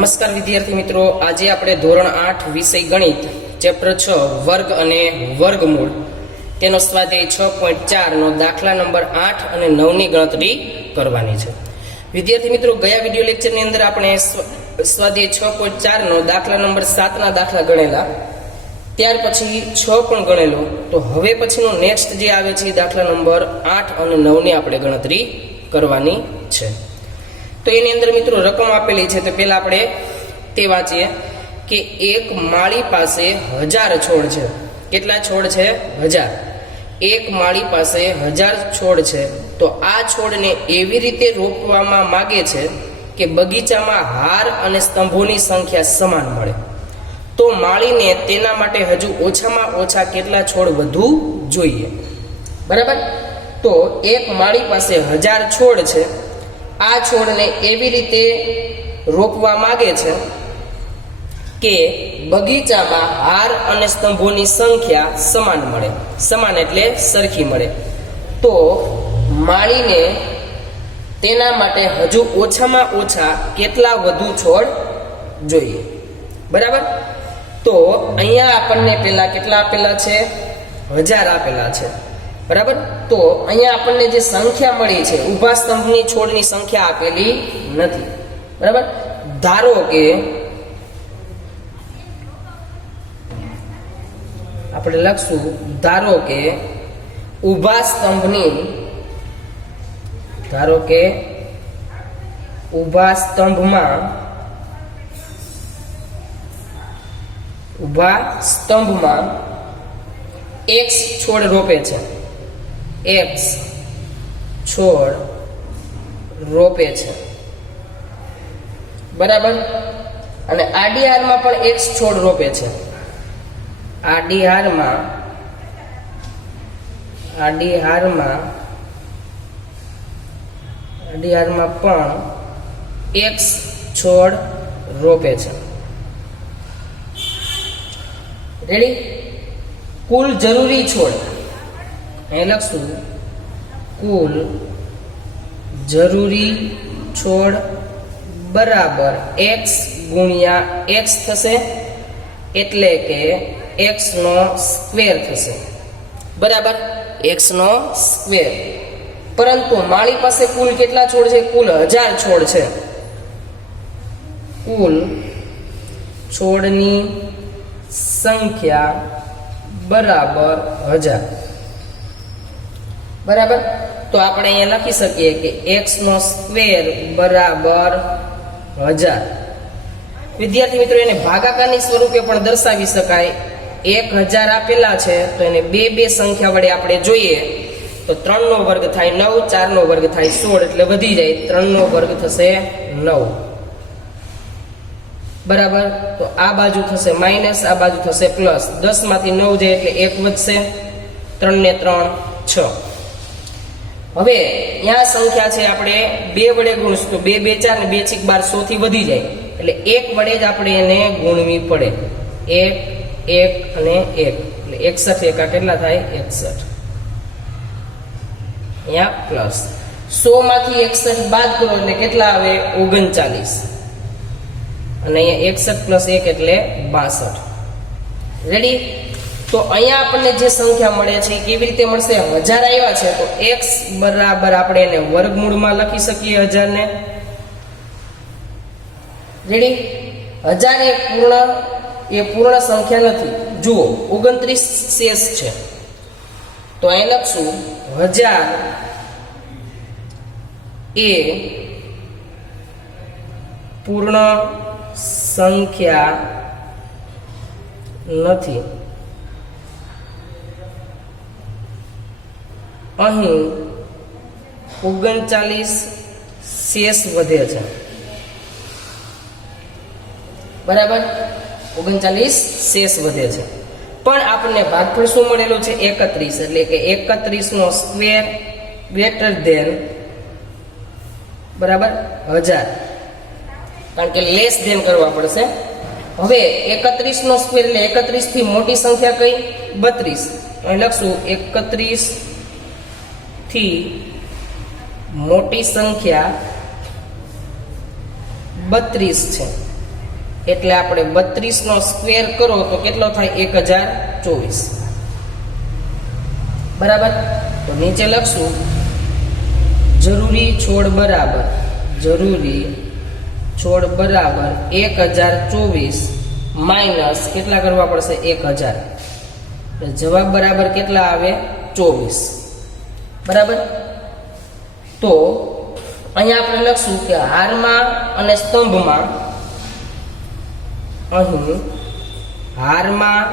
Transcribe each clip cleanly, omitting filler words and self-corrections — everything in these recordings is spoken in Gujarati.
નમસ્કાર વિદ્યાર્થી મિત્રો, આજે આપણે ધોરણ 8 વિષય ગણિત ચેપ્ટર 6 વર્ગ અને વર્ગમૂળ તેનો સ્વાધ્યાય 6.4 નો દાખલા નંબર 8 અને 9 ની ગણતરી કરવાની છે. વિદ્યાર્થી મિત્રો, ગયા વિડિયો લેક્ચરની અંદર આપણે સ્વાધ્યાય 6.4 નો દાખલા નંબર 7 ના દાખલા ગણેલા, ત્યાર પછી 6 પણ ગણેલો. તો હવે પછીનો નેક્સ્ટ જે આવે છે દાખલા નંબર 8 અને 9 ની આપણે ગણતરી કરવાની છે. તો એની અંદર મિત્રો રકમ આપેલી છે. તો પહેલા આપણે તે વાંચીએ કે એક માળી પાસે 1000 છોડ છે. કેટલા છોડ છે? 1000. એક માળી પાસે 1000 છોડ છે. તો આ છોડને એવી રીતે રોપવામાં માંગે છે કે બગીચામાં હાર અને સ્તંભોની સંખ્યા સમાન મળે. તો માળીને તેના માટે હજુ ઓછામાં ઓછા કેટલા છોડ વધુ જોઈએ? બરાબર. તો એક માળી પાસે 1000 છોડ છે. આ છોડને એવી રીતે રોપવા માંગે છે કે બગીચામાં હાર અને સ્તંભોની સંખ્યા સમાન મળે. સમાન એટલે સરખી મળે. તો માળીને તેના માટે હજુ ઓછામાં ઓછા કેટલા વધુ છોડ જોઈએ? બરાબર. તો અહીંયા આપણને પેલા કેટલા આપેલા છે? 1000 આપેલા છે. બરાબર. તો અહીંયા આપણને જે સંખ્યા મળી છે, ઊભા સ્તંભની છોડની સંખ્યા આપેલી નથી. બરાબર. ધારો કે આપણે લખશું, ધારો કે ઊભા સ્તંભની, ધારો કે ઊભા સ્તંભમાં x છોડ રોપે છે. x છોડ રોપે છે. બરાબર. અને આડી હારમાં પણ x છોડ રોપે છે. આડી હારમાં પણ x છોડ રોપે છે. રેડી. કુલ જરૂરી છોડ અહીં લખશું, કુલ જરૂરી છોડ બરાબર x ગુણ્યા x થશે, એટલે કે x નો સ્ક્વેર થશે. બરાબર. x નો સ્ક્વેર. પરંતુ માળી પાસે કુલ કેટલા છોડ છે? કુલ 1000 છોડ છે. કુલ છોડની સંખ્યા બરાબર 1000. બરાબર. તો આપણે અહીંયા લખી શકીએ કે x નો સ્ક્વેર બરાબર 1000. વિદ્યાર્થી મિત્રો, એને ભાગાકારની સ્વરૂપે પણ દર્શાવી શકાય. 1000 આપેલા છે તો એને બે સંખ્યા વડે આપણે જોઈએ તો 3 નો વર્ગ થાય 9, 4 નો વર્ગ થાય 16, એટલે વધી જાય 3 નો વર્ગ થશે 9. બરાબર. તો આ બાજુ થશે માઇનસ, આ બાજુ થશે પ્લસ. 10 માંથી 9 જાય એટલે 1 વધશે. 3 ને 3 6. હવે અહીંયા સંખ્યા છે, આપણે 2 વડે ગુણશું તો 2 2 4 ને 2 6 12, 100 થી વધી જાય એટલે 1 વડે જ આપણે એને ગુણવી પડે. 1 1 અને 1 એટલે 61 એકા કેટલા થાય? 61. અહીંયા પ્લસ 100 માંથી 61 બાદ કરો એટલે કેટલા આવે? 39. અને અહીંયા 61 પ્લસ 1 એટલે 62. રેડી. તો અહીંયા આપણને જે સંખ્યા મળે છે કેવી રીતે મળશે? 1000 આવ્યા છે તો x બરાબર આપણે એને વર્ગમૂળમાં લખી શકીએ 1000 ને. રેડી. 1000 એ પૂર્ણ સંખ્યા નથી. જુઓ, 29 શેષ છે. તો અહીં લખશું 1000 એ પૂર્ણ સંખ્યા નથી. અહીં 39 શેષ વધે છે. બરાબર. 39 શેષ વધે છે. પણ આપણને ભાગફળ શું મળેલું છે? 31. એટલે કે 31 નો સ્ક્વેર ગ્રેટર ધેન બરાબર 1000, કારણ કે લેસ ધેન કરવા પડશે. હવે 31 નો સ્ક્વેર એટલે 31 થી મોટી સંખ્યા કઈ? 32. અહીં લખશું 31 થી મોટી સંખ્યા 32 છે. એટલે આપણે 32 નો સ્ક્વેર કરો તો કેટલો થાય 1024. બરાબર. તો નીચે લખશું જરૂરી છોડ બરાબર 1024 માઇનસ કેટલા કરવા પડશે 1000. જવાબ બરાબર કેટલા આવે 24. બરાબર. તો અહીંયા આપણે લખશું કે હારમાં અને સ્તંભમાં, અહીં હારમાં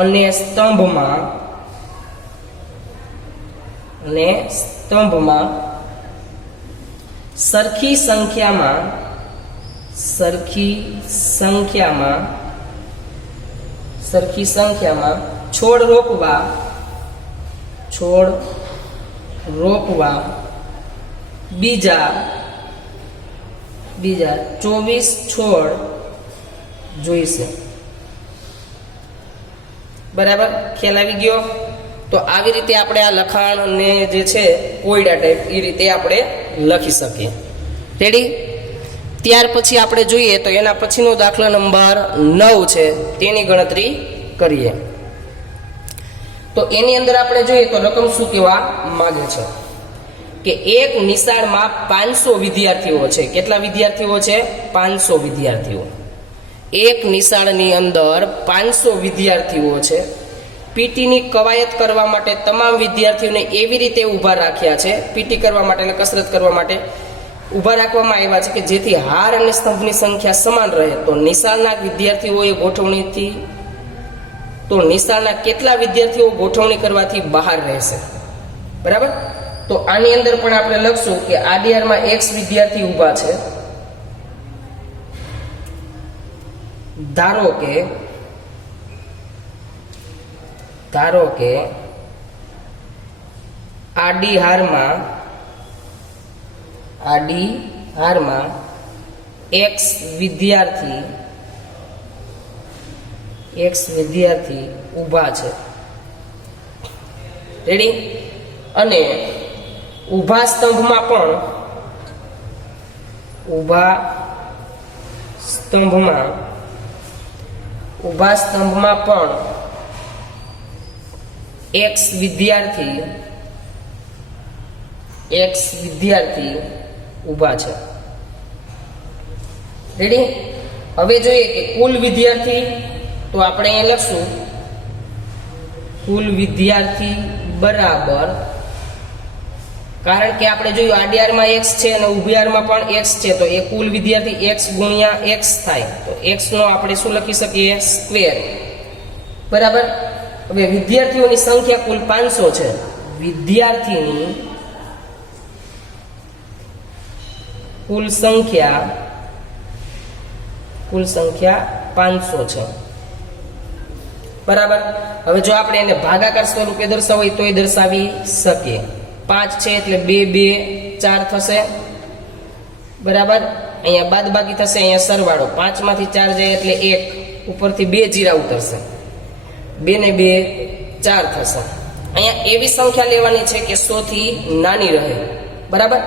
અને સ્તંભમાં સરખી સંખ્યામાં છોડ રોપવા બીજા 24 છોડ જોઈશે. બરાબર. ખ્યાલ આવી ગયો. તો આવી રીતે આપણે આ લખાણને જે છે કોયડા ટાઈપ એ રીતે આપણે લખી શકીએ. રેડી. ત્યાર પછી આપણે જોઈએ તો એના પછીનો દાખલા નંબર 9 છે, તેની ગણતરી કરીએ. તો એની અંદર આપણે જોઈએ તો રકમ શું કહેવા માંગે છે કે એક નિશાળમાં 500 વિદ્યાર્થીઓ છે. કેટલા વિદ્યાર્થીઓ છે? 500 વિદ્યાર્થીઓ. એક નિશાળની અંદર 500 વિદ્યાર્થીઓ છે. પીટીની કવાયત કરવા માટે તમામ વિદ્યાર્થીઓને એવી રીતે ઊભા રાખ્યા છે, પીટી કરવા માટે એટલે કસરત કરવા માટે ઊભા રાખવામાં આવ્યા છે કે જેથી હાર અને સ્તંભની સંખ્યા સમાન રહે. તો નિશાળના વિદ્યાર્થીઓએ ગોઠવણીથી તો નિશાળના કેટલા વિદ્યાર્થીઓ ગોઠવણી કરવાથી બહાર રહેશે? બરાબર. તો આની અંદર પણ આપણે લખશું કે આડીઆરમાં x વિદ્યાર્થી ઊભા છે. ધારો કે આડી હારમાં x વિદ્યાર્થી ઊભા છે. રેડી. અને ઊભા સ્તંભમાં પણ x વિદ્યાર્થી ઊભા છે. રેડી. હવે જોઈએ કે કુલ વિદ્યાર્થી, તો આપણે અહીંયા લખશું કુલ વિદ્યાર્થી બરાબર, કારણ કે આપણે જોયું આડીઆરમાં x છે અને ઊભી હારમાં પણ x છે, તો એ કુલ વિદ્યાર્થી x ગુણ્યા x થાય. તો x નો આપણે શું લખી શકીએ? સ્ક્વેર. બરાબર. હવે વિદ્યાર્થીઓની સંખ્યા કુલ 500 છે. વિદ્યાર્થીની કુલ સંખ્યા 500 છે. બરાબર. હવે જો આપણે એને ભાગાકાર સ્વરૂપે દર્શાવીએ તોય દર્શાવી શકીએ. 5 છે એટલે 2 2 4 થશે. બરાબર. અહીંયા બાદબાકી થશે, અહીંયા સરવાળો. 5 માંથી 4 જાય એટલે 1, ઉપરથી 2 જીરા ઉતરશે. 2 ને 2 4 થશે. અહીંયા એવી સંખ્યા લેવાની છે કે 100 થી નાની રહે. બરાબર.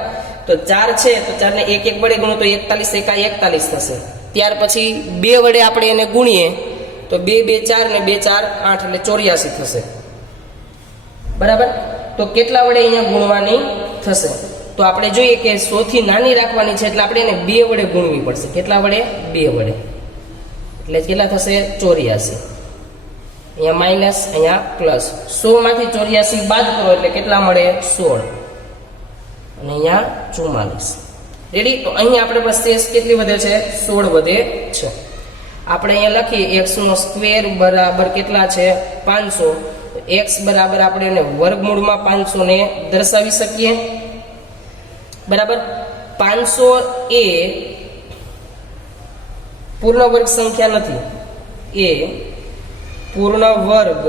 તો 4 છે તો 4 ને 1 વડે ગુણો તો 41 એકા 41 થશે. ત્યાર પછી 2 વડે આપણે એને ગુણીએ તો 2 2 4 ને 2 4 8 એટલે 84 થશે. બરાબર. તો કેટલા વડે અહીંયા ગુણવાની થશે? તો આપણે જોઈએ કે 100 થી નાની રાખવાની છે એટલે આપણે એને 2 વડે ગુણવી પડશે. કેટલા વડે? 2 વડે. એટલે કેટલા થશે? 84. અહીંયા માઇનસ, અહીંયા પ્લસ. 100 માંથી 84 બાદ કરો એટલે કેટલા મળે? 16. અને અહીંયા 44. રેડી. તો અહીંયા આપણે પાસે શેષ કેટલી વધે છે? 16 વધે છે. આપણે અહીંયા લખીએ x નો સ્ક્વેર બરાબર કેટલા છે? 500. x બરાબર આપણે એને વર્ગમૂળમાં 500 ને દર્શાવી શકીએ. બરાબર. 500 એ પૂર્ણ વર્ગ સંખ્યા નથી, એ પૂર્ણ વર્ગ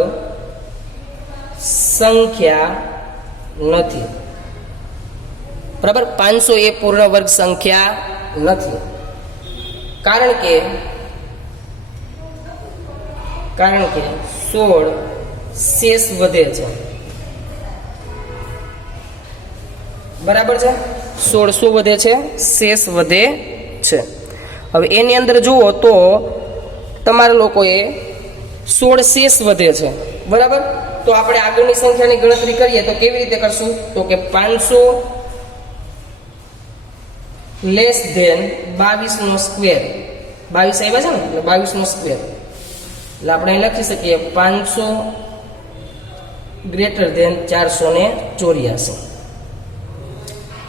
સંખ્યા નથી. બરાબર. 500 એ પૂર્ણ વર્ગ સંખ્યા નથી, કારણ કે 16 શેષ વધે છે. બરાબર છે. 16 શું વધે છે? શેષ વધે છે. હવે એની અંદર જુઓ તો તમારા લોકોએ 16 શેષ વધે છે, બરાબર. તો આપણે આગળની સંખ્યાની ગણતરી કરીએ તો કેવી રીતે કરશું? તો કે 500 લેસ ધેન 22 નો સ્ક્વેર, 22 આવ્યા છે ને, એટલે 22 નો સ્ક્વેર, એટલે આપણે અહીં લખી શકીએ 500 ગ્રેટર ધેન 484,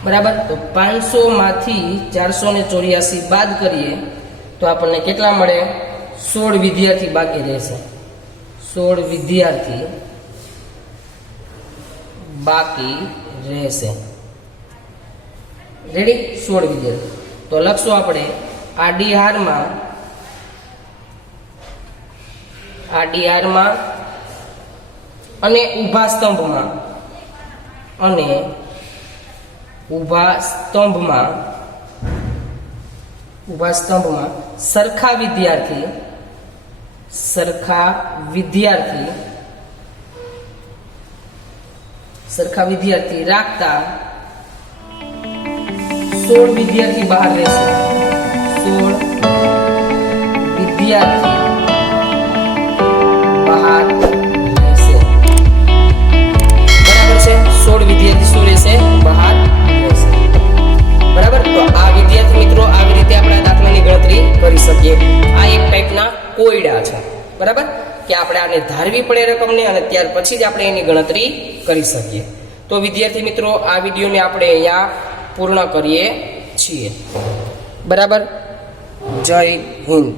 બરાબર. તો 500 માંથી 484 બાદ કરીએ તો આપણને કેટલા મળે? 16 વિદ્યાર્થી બાકી રહેશે. 16 વિદ્યાર્થી બાકી રહેશે. રેડી? 16 વિદ્યાર્થી. તો લખશું આપણે આડી હારમાં અને ઊભા સ્તંભમાં સરખા વિદ્યાર્થી રાખતા 16 વિદ્યાર્થી બહાર રહેશે. 16 વિદ્યાર્થી બહાર રહેશે, બરાબર છે. 16 વિદ્યાર્થી શું રહેશે? બહાર રહેશે, બરાબર. તો આ વિદ્યાર્થી મિત્રો આવી રીતે આપણે આ દાખલાની ગણતરી કરી શકીએ. આ એક ટાઈપના કોયડા છે, બરાબર, કે આપણે આને ધારવી પડે રકમને અને ત્યાર પછી જ આપણે એની ગણતરી કરી શકીએ. તો વિદ્યાર્થી મિત્રો આ વિડીયોને આપણે અહીંયા પૂર્ણ કરીએ છીએ, બરાબર. જય હિન્દ.